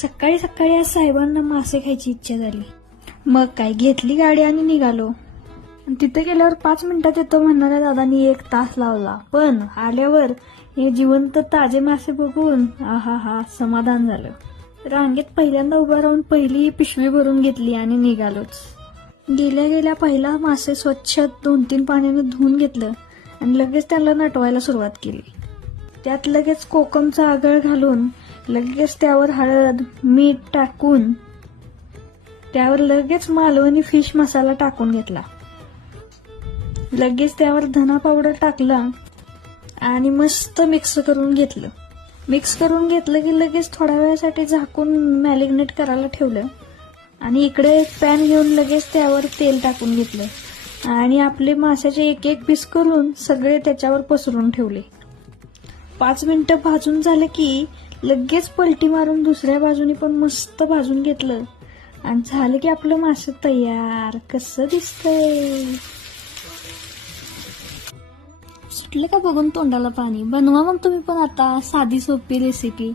सकाळी सकाळी आज साहेबांना मासे खायची इच्छा झाली. मग काय, घेतली गाडी आणि निघालो. तिथे गेल्यावर 5 मिनिटात येतो म्हणणाऱ्या दादानी 1 तास लावला. पण आल्यावर हे जिवंत ताजे मासे बघून आहा समाधान झालं. रांगेत पहिल्यांदा उभा राहून पहिली पिशवी भरून घेतली आणि निघालोच. गेल्या गेल्या पहिला मासे स्वच्छ 2-3 पाण्याने धुवून घेतलं आणि लगेच त्याला नटवायला सुरुवात केली. त्यात लगेच कोकमचा आगळ घालून लगेच त्यावर हळद मीठ टाकून त्यावर लगेच मालवणी फिश मसाला टाकून घेतला. लगेच त्यावर धना पावडर टाकला आणि मस्त मिक्स करून घेतलं. मिक्स करून घेतलं की लगेच थोड्या वेळासाठी झाकून मॅरिनेट करायला ठेवलं आणि इकडे एक पॅन घेऊन लगेच त्यावर तेल टाकून घेतलं आणि आपले माशाचे एक एक पीस करून सगळे त्याच्यावर पसरून ठेवले. 5 मिनिटं भाजून झालं की लगेच पलटी मारून दुसऱ्या बाजूनी पण मस्त भाजून घेतलं आणि झालं की आपलं मासे तयार. कसं दिसतंय? सुटले का बघून तोंडाला पाणी? बनवा मग तुम्ही पण आता साधी सोपी रेसिपी.